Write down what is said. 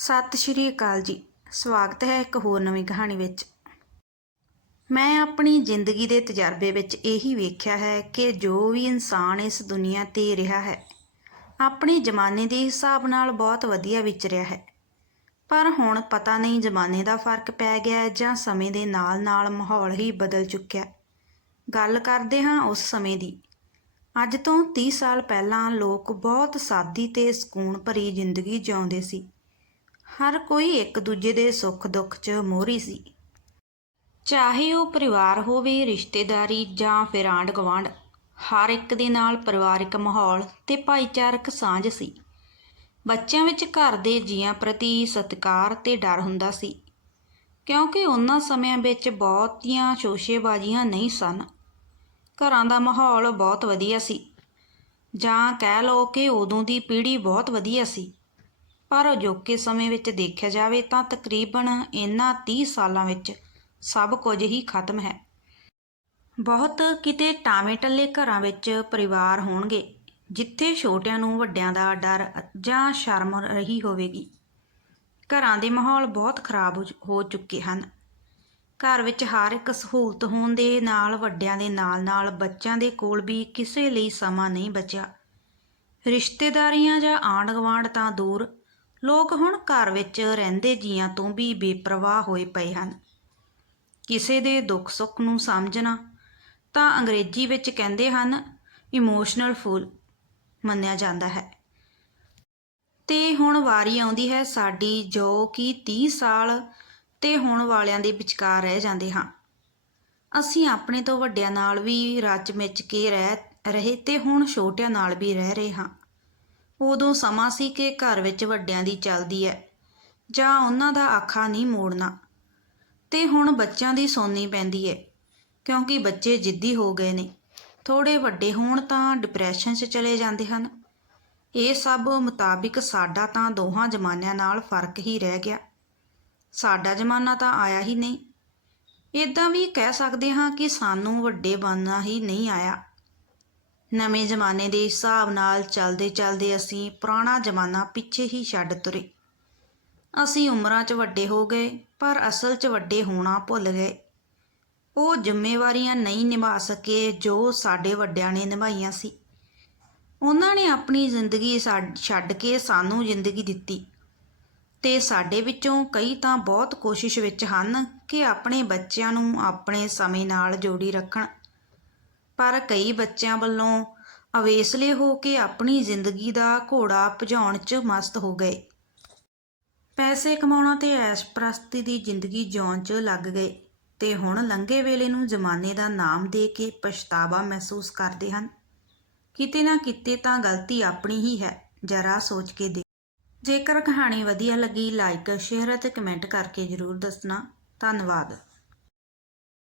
ਸਤਿ ਸ਼੍ਰੀ ਅਕਾਲ ਜੀ। ਸਵਾਗਤ ਹੈ ਇੱਕ ਹੋਰ ਨਵੀਂ ਕਹਾਣੀ ਵਿੱਚ। ਮੈਂ ਆਪਣੀ ਜ਼ਿੰਦਗੀ ਦੇ ਤਜਰਬੇ ਵਿੱਚ ਇਹੀ ਵੇਖਿਆ ਹੈ ਕਿ ਜੋ ਵੀ ਇਨਸਾਨ ਇਸ ਦੁਨੀਆ ਤੇ ਰਿਹਾ ਹੈ, ਆਪਣੇ ਜ਼ਮਾਨੇ ਦੇ ਹਿਸਾਬ ਨਾਲ ਬਹੁਤ ਵਧੀਆ ਵਿਚਰਿਆ ਹੈ। ਪਰ ਹੁਣ ਪਤਾ ਨਹੀਂ ਜ਼ਮਾਨੇ ਦਾ ਫ਼ਰਕ ਪੈ ਗਿਆ ਜਾਂ ਸਮੇਂ ਦੇ ਨਾਲ-ਨਾਲ ਮਾਹੌਲ ਹੀ ਬਦਲ ਚੁੱਕਿਆ ਗੱਲ ਕਰਦੇ ਹਾਂ ਉਸ ਸਮੇਂ ਦੀ। ਅੱਜ ਤੋਂ 30 ਸਾਲ ਪਹਿਲਾਂ ਲੋਕ ਬਹੁਤ ਸਾਦੀ ਤੇ ਸਕੂਨ ਭਰੀ ਜ਼ਿੰਦਗੀ ਜਿਉਂਦੇ ਸੀ। ਹਰ ਕੋਈ ਇੱਕ ਦੂਜੇ ਦੇ ਸੁੱਖ ਦੁੱਖ 'ਚ ਮੋਹਰੀ ਸੀ। ਚਾਹੇ ਉਹ ਪਰਿਵਾਰ ਹੋਵੇ, ਰਿਸ਼ਤੇਦਾਰੀ ਜਾਂ ਫਿਰ ਆਂਢ ਗੁਆਂਢ ਹਰ ਇੱਕ ਦੇ ਨਾਲ ਪਰਿਵਾਰਿਕ ਮਾਹੌਲ ਤੇ ਭਾਈਚਾਰਕ ਸਾਂਝ ਸੀ। ਬੱਚਿਆਂ ਵਿੱਚ ਘਰ ਦੇ ਜੀਆਂ ਪ੍ਰਤੀ ਸਤਿਕਾਰ ਤੇ ਡਰ ਹੁੰਦਾ ਸੀ, ਕਿਉਂਕਿ ਉਹਨਾਂ ਸਮਿਆਂ ਵਿੱਚ ਬਹੁਤੀਆਂ ਸ਼ੋਸ਼ੇਬਾਜ਼ੀਆਂ ਨਹੀਂ ਸਨ। ਘਰਾਂ ਦਾ ਮਾਹੌਲ ਬਹੁਤ ਵਧੀਆ ਸੀ। ਜਾਂ ਕਹਿ ਲਓ ਕਿ ਉਦੋਂ ਦੀ ਪੀੜ੍ਹੀ ਬਹੁਤ ਵਧੀਆ ਸੀ। ਪਰ ਅਜੋਕੇ ਸਮੇਂ ਵਿੱਚ ਦੇਖਿਆ ਜਾਵੇ ਤਾਂ ਤਕਰੀਬਨ ਇਹਨਾਂ 30 ਸਾਲਾਂ ਵਿੱਚ ਸਭ ਕੁਝ ਹੀ ਖਤਮ ਹੈ। ਬਹੁਤ ਕਿਤੇ ਟਾਵੇਂ ਟੱਲੇ ਘਰਾਂ ਵਿੱਚ ਪਰਿਵਾਰ ਹੋਣਗੇ, ਜਿੱਥੇ ਛੋਟਿਆਂ ਨੂੰ ਵੱਡਿਆਂ ਦਾ ਡਰ ਜਾਂ ਸ਼ਰਮ ਰਹੀ ਹੋਵੇਗੀ। ਘਰਾਂ ਦੇ ਮਾਹੌਲ ਬਹੁਤ ਖਰਾਬ ਹੋ ਹੋ ਚੁੱਕੇ ਹਨ। ਘਰ ਵਿੱਚ ਹਰ ਇੱਕ ਸਹੂਲਤ ਹੋਣ ਦੇ ਨਾਲ ਵੱਡਿਆਂ ਦੇ ਨਾਲ-ਨਾਲ ਬੱਚਿਆਂ ਦੇ ਕੋਲ ਵੀ ਕਿਸੇ ਲਈ ਸਮਾਂ ਨਹੀਂ ਬਚਿਆ। ਰਿਸ਼ਤੇਦਾਰੀਆਂ ਜਾਂ ਆਂਢ ਗੁਆਂਢ ਤਾਂ ਦੂਰ ਲੋਕ ਹੁਣ ਘਰ ਵਿੱਚ ਰਹਿੰਦੇ ਜੀਆਂ ਤੋਂ ਵੀ ਬੇਪਰਵਾਹ ਹੋਏ ਪਏ ਹਨ। ਕਿਸੇ ਦੇ ਦੁੱਖ ਸੁੱਖ ਨੂੰ ਸਮਝਣਾ ਤਾਂ ਅੰਗਰੇਜ਼ੀ ਵਿੱਚ ਕਹਿੰਦੇ ਹਨ ਇਮੋਸ਼ਨਲ ਫੂਲ ਮੰਨਿਆ ਜਾਂਦਾ ਹੈ। ਤੇ ਹੁਣ ਵਾਰੀ ਆਉਂਦੀ ਹੈ ਸਾਡੀ ਜੋ ਕਿ 30 ਸਾਲ ਤੇ ਹੋਣ ਵਾਲਿਆਂ ਦੇ ਵਿਚਕਾਰ ਰਹਿ ਜਾਂਦੇ ਹਾਂ। ਅਸੀਂ ਆਪਣੇ ਤੋਂ ਵੱਡਿਆਂ ਨਾਲ ਵੀ ਰਚ ਮਿਚ ਕੇ ਰਹਿ ਰਹੇ ਤੇ ਹੁਣ ਛੋਟਿਆਂ ਨਾਲ ਵੀ ਰਹਿ ਰਹੇ ਹਾਂ। ਉਦੋਂ ਸਮਾਂ ਸੀ ਕਿ ਘਰ ਵਿੱਚ ਵੱਡਿਆਂ ਦੀ ਚੱਲਦੀ ਹੈ ਜਾਂ ਉਹਨਾਂ ਦਾ ਆਖਾ ਨਹੀਂ ਮੋੜਨਾ। ਤੇ ਹੁਣ ਬੱਚਿਆਂ ਦੀ ਸੌਣੀ ਪੈਂਦੀ ਹੈ ਕਿਉਂਕਿ ਬੱਚੇ ਜਿੱਦੀ ਹੋ ਗਏ ਨੇ। ਥੋੜੇ ਵੱਡੇ ਹੋਣ ਤਾਂ ਡਿਪਰੈਸ਼ਨ 'ਚ ਚਲੇ ਜਾਂਦੇ ਹਨ। ਇਹ ਸਭ ਮੁਤਾਬਿਕ ਸਾਡਾ ਤਾਂ ਦੋਹਾਂ ਜ਼ਮਾਨਿਆਂ ਨਾਲ ਫ਼ਰਕ ਹੀ ਰਹਿ ਗਿਆ। ਸਾਡਾ ਜ਼ਮਾਨਾ ਤਾਂ ਆਇਆ ਹੀ ਨਹੀਂ। ਇਦਾਂ ਵੀ ਕਹਿ ਸਕਦੇ ਹਾਂ ਕਿ ਸਾਨੂੰ ਵੱਡੇ ਬਣਨਾ ਹੀ ਨਹੀਂ ਆਇਆ। ਨਵੇਂ ਜ਼ਮਾਨੇ ਦੇ ਹਿਸਾਬ ਨਾਲ ਚੱਲਦੇ ਚੱਲਦੇ ਅਸੀਂ ਪੁਰਾਣਾ ਜ਼ਮਾਨਾ ਪਿੱਛੇ ਹੀ ਛੱਡ ਤੁਰੇ। ਅਸੀਂ ਉਮਰਾਂ 'ਚ ਵੱਡੇ ਹੋ ਗਏ, ਪਰ ਅਸਲ 'ਚ ਵੱਡੇ ਹੋਣਾ ਭੁੱਲ ਗਏ। ਉਹ ਜ਼ਿੰਮੇਵਾਰੀਆਂ ਨਹੀਂ ਨਿਭਾ ਸਕੇ ਜੋ ਸਾਡੇ ਵੱਡਿਆਂ ਨੇ ਨਿਭਾਈਆਂ ਸੀ। ਉਹਨਾਂ ਨੇ ਆਪਣੀ ਜ਼ਿੰਦਗੀ ਸਾਡ- ਛੱਡ ਕੇ ਸਾਨੂੰ ਜ਼ਿੰਦਗੀ ਦਿੱਤੀ। ਤੇ ਸਾਡੇ ਵਿੱਚੋਂ ਕਈ ਤਾਂ ਬਹੁਤ ਕੋਸ਼ਿਸ਼ ਵਿੱਚ ਹਨ ਕਿ ਆਪਣੇ ਬੱਚਿਆਂ ਨੂੰ ਆਪਣੇ ਸਮੇਂ ਨਾਲ ਜੋੜੀ ਰੱਖਣ। ਪਰ ਕਈ ਬੱਚਿਆਂ ਵੱਲੋਂ ਅਵੇਸਲੇ ਹੋ ਕੇ ਆਪਣੀ ਜ਼ਿੰਦਗੀ ਦਾ ਘੋੜਾ ਭਜਾਉਣ 'ਚ ਮਸਤ ਹੋ ਗਏ। ਪੈਸੇ ਕਮਾਉਣਾ ਤੇ ਐਸ਼ ਪ੍ਰਸਤੀ ਦੀ ਜ਼ਿੰਦਗੀ ਜਿਉਣ 'ਚ ਲੱਗ ਗਏ ਤੇ ਹੁਣ ਲੰਘੇ ਵੇਲੇ ਨੂੰ ਜ਼ਮਾਨੇ ਦਾ ਨਾਮ ਦੇ ਕੇ ਪਛਤਾਵਾ ਮਹਿਸੂਸ ਕਰਦੇ ਹਨ। ਕਿਤੇ ਨਾ ਕਿਤੇ ਤਾਂ ਗਲਤੀ ਆਪਣੀ ਹੀ ਹੈ, ਜਰਾ ਸੋਚ ਕੇ ਦੇ ਜੇਕਰ ਕਹਾਣੀ ਵਧੀਆ ਲੱਗੀ, ਲਾਈਕ, ਸ਼ੇਅਰ ਅਤੇ ਕਮੈਂਟ ਕਰਕੇ ਜਰੂਰ ਦੱਸਣਾ। ਧੰਨਵਾਦ।